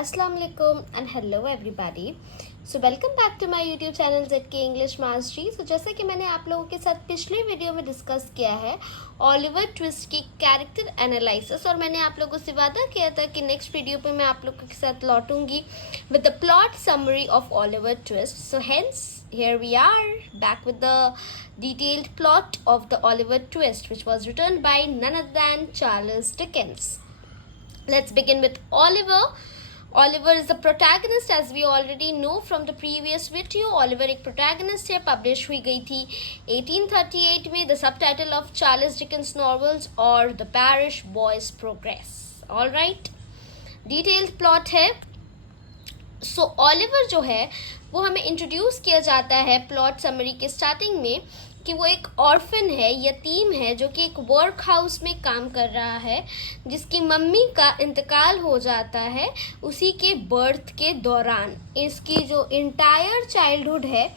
Assalamu alaikum and hello everybody. So welcome back to my YouTube channel ZK English Mastery. So जैसे कि मैंने आप लोगों के साथ पिछले वीडियो में डिस्कस किया है ऑलिवर ट्विस्ट की कैरेक्टर एनालिसिस, और मैंने आप लोगों से वादा किया था कि नेक्स्ट वीडियो पे मैं आप लोगों के साथ लौटूंगी with the plot summary of Oliver Twist. So hence here we are back with the detailed plot of the Oliver Twist, which was written by none other than Charles Dickens. Let's begin with Oliver. Oliver is the protagonist, as we already know from the previous video. Oliver एक protagonist है, publish हुई गई थी 1838 में. The subtitle of Charles Dickens novels और The Parish Boys Progress. All right. Detailed plot है. सो Oliver जो है वो हमें इंट्रोड्यूस किया जाता है प्लॉट समरी के स्टार्टिंग में कि वो एक ऑर्फन है, यतीम है, जो कि एक वर्क हाउस में काम कर रहा है, जिसकी मम्मी का इंतकाल हो जाता है उसी के बर्थ के दौरान. इसकी जो इंटायर चाइल्डहुड है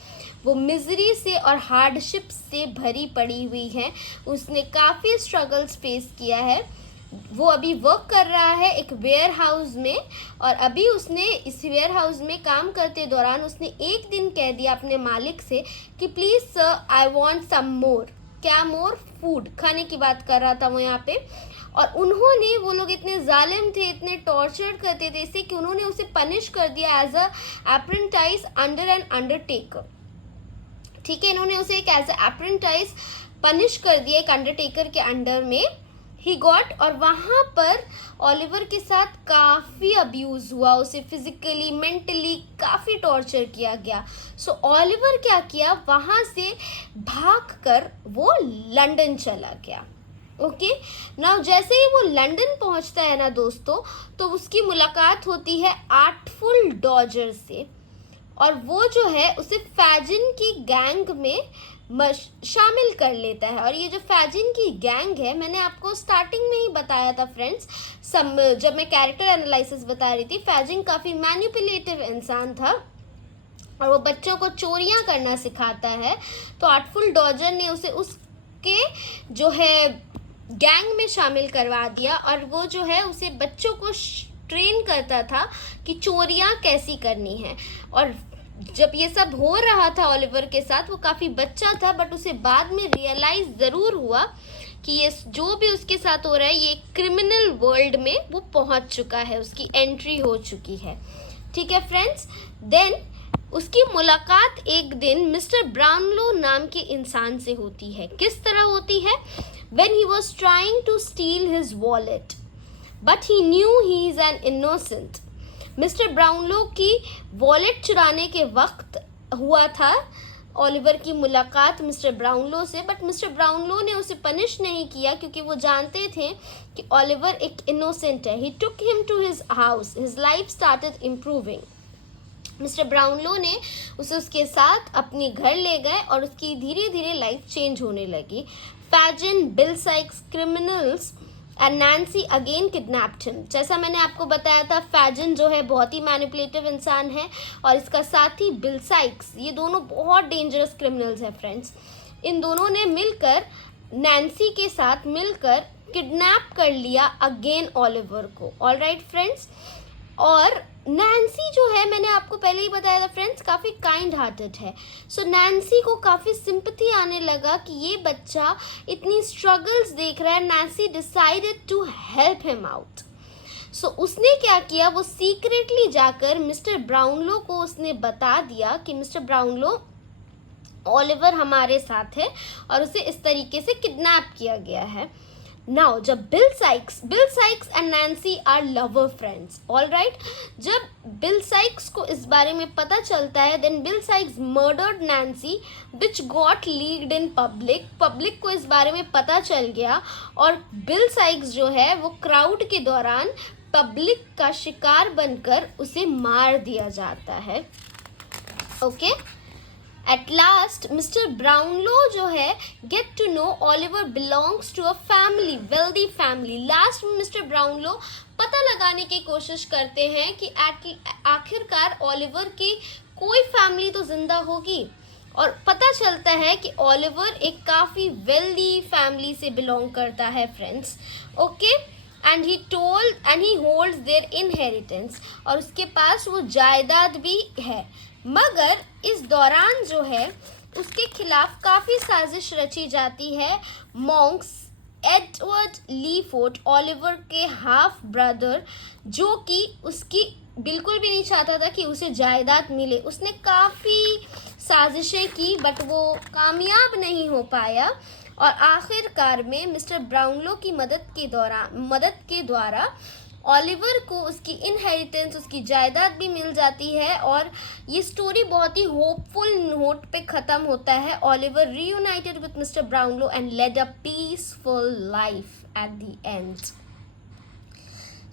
वो मिजरी से और हार्डशिप से भरी पड़ी हुई है. उसने काफ़ी स्ट्रगल्स फेस किया है. वो अभी वर्क कर रहा है एक वेयर हाउस में, और अभी उसने इस वेयर हाउस में काम करते दौरान उसने एक दिन कह दिया अपने मालिक से कि please sir I want some more. क्या मोर? फूड, खाने की बात कर रहा था वो यहाँ पे. और उन्होंने, वो लोग इतने जालिम थे, इतने टॉर्चर करते थे इसे कि उन्होंने उसे पनिश कर दिया as a apprentice under an undertaker. ठीक है, इन्होंने उसे एक एज अ अप्रेंटाइज पनिश कर दिया एक अंडरटेकर के अंडर में ही गॉट. और वहाँ पर ऑलिवर के साथ काफ़ी अब्यूज़ हुआ, उसे फिजिकली मेंटली काफ़ी टॉर्चर किया गया. सो ऑलिवर क्या किया, वहाँ से भागकर वो लंदन चला गया. ओके नाउ जैसे ही वो लंदन पहुँचता है ना दोस्तों, तो उसकी मुलाकात होती है आर्टफुल डॉजर से, और वो जो है उसे फैजन की गैंग में शामिल कर लेता है. और ये जो फैजिन की गैंग है, मैंने आपको स्टार्टिंग में ही बताया था फ्रेंड्स, जब मैं कैरेक्टर एनालिसिस बता रही थी. फैजिन काफ़ी मैनिपुलेटिव इंसान था और वो बच्चों को चोरियां करना सिखाता है. तो आर्टफुल डॉजर ने उसे उसके जो है गैंग में शामिल करवा दिया, और वो जो है उसे बच्चों को ट्रेन करता था कि चोरियां कैसी करनी है. और जब ये सब हो रहा था ऑलिवर के साथ, वो काफ़ी बच्चा था, बट उसे बाद में रियलाइज़ ज़रूर हुआ कि ये जो भी उसके साथ हो रहा है ये क्रिमिनल वर्ल्ड में वो पहुंच चुका है, उसकी एंट्री हो चुकी है. ठीक है फ्रेंड्स. देन उसकी मुलाकात एक दिन मिस्टर ब्राउनलो नाम के इंसान से होती है. किस तरह होती है? When he was trying to steal his wallet but he knew he is an innocent. Mister Brownlow की वॉलेट चुराने के वक्त हुआ था ऑलिवर की मुलाकात मिस्टर ब्राउनलो से, बट मिस्टर ब्राउनलो ने उसे पनिश नहीं किया क्योंकि वो जानते थे कि ऑलिवर एक इनोसेंट है. He took him to his house. His life started improving. Mister Brownlow ने उसे उसके साथ अपने घर ले गए और उसकी धीरे धीरे लाइफ चेंज होने लगी. Fagin, Bill Sikes, criminals and Nancy again kidnapped him. जैसा मैंने आपको बताया था, फैजिन जो है बहुत ही मैनिपुलेटिव इंसान है, और इसका साथी बिल साइक्स, ये दोनों बहुत डेंजरस क्रिमिनल्स हैं फ्रेंड्स. इन दोनों ने मिलकर नैन्सी के साथ मिलकर किडनैप कर लिया अगेन ऑलिवर को. All right friends. और नैन्सी जो है, मैंने आपको पहले ही बताया था फ्रेंड्स, काफ़ी काइंड हार्टेड है. सो नैन्सी को काफ़ी सिंपैथी आने लगा कि ये बच्चा इतनी स्ट्रगल्स देख रहा है. Nancy decided to help him out. So उसने क्या किया, वो सीक्रेटली जाकर मिस्टर ब्राउनलो को उसने बता दिया कि मिस्टर ब्राउनलो, ऑलिवर हमारे साथ है और उसे इस तरीके से किडनैप किया गया है. नाउ जब Bill Sikes and Nancy are lover friends. All right. जब बिल साइक्स को इस बारे में पता चलता है, then Bill Sikes murdered Nancy which got leaked in public को इस बारे में पता चल गया, और बिल साइक्स जो है वो क्राउड के दौरान पब्लिक का शिकार बनकर उसे मार दिया जाता है. Okay. At last, Mr. Brownlow जो है get to know Oliver belongs to a family, wealthy family. Last में Mr. Brownlow पता लगाने की कोशिश करते हैं कि आखिरकार ऑलिवर की कोई फैमिली तो जिंदा होगी, और पता चलता है कि ऑलिवर एक काफ़ी वेल्दी फैमिली से बिलोंग करता है friends. Okay. And he holds their inheritance, और उसके पास वो जायदाद भी है। मगर इस दौरान जो है उसके खिलाफ काफ़ी साजिश रची जाती है। मॉन्क्स एडवर्ड लीफोर्ड, ओलिवर के हाफ ब्रदर, जो कि उसकी बिल्कुल भी नहीं चाहता था कि उसे जायदाद मिले। उसने काफ़ी साजिशें की बट वो कामयाब नहीं हो पाया, और आखिरकार में मिस्टर ब्राउनलो की मदद के द्वारा ओलिवर को उसकी इनहेरिटेंस, उसकी जायदाद भी मिल जाती है। और ये स्टोरी बहुत ही होपफुल नोट पे ख़त्म होता है। Oliver reunited with mister Brownlow and led a peaceful life at the end.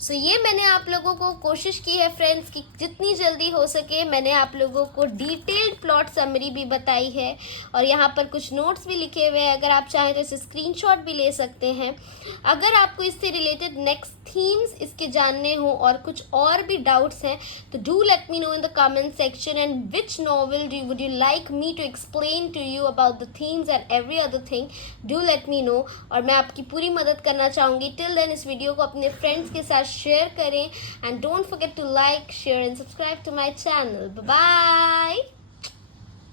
So ये मैंने आप लोगों को कोशिश की है फ्रेंड्स कि जितनी जल्दी हो सके मैंने आप लोगों को डिटेल्ड प्लॉट समरी भी बताई है, और यहाँ पर कुछ नोट्स भी लिखे हुए हैं। अगर आप चाहें तो इसे स्क्रीनशॉट भी ले सकते हैं। अगर आपको इससे रिलेटेड नेक्स्ट थीम्स इसके जानने हो और कुछ और भी डाउट्स हैं तो do let me know in the comment section, and which novel would you like me to explain to you about the themes and every other thing. Do let me know, और मैं आपकी पूरी मदद करना चाहूँगी। Till then इस video को अपने फ्रेंड्स के साथ शेयर करें, and don't forget to like, share and subscribe to my channel. Bye bye,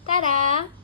Tata.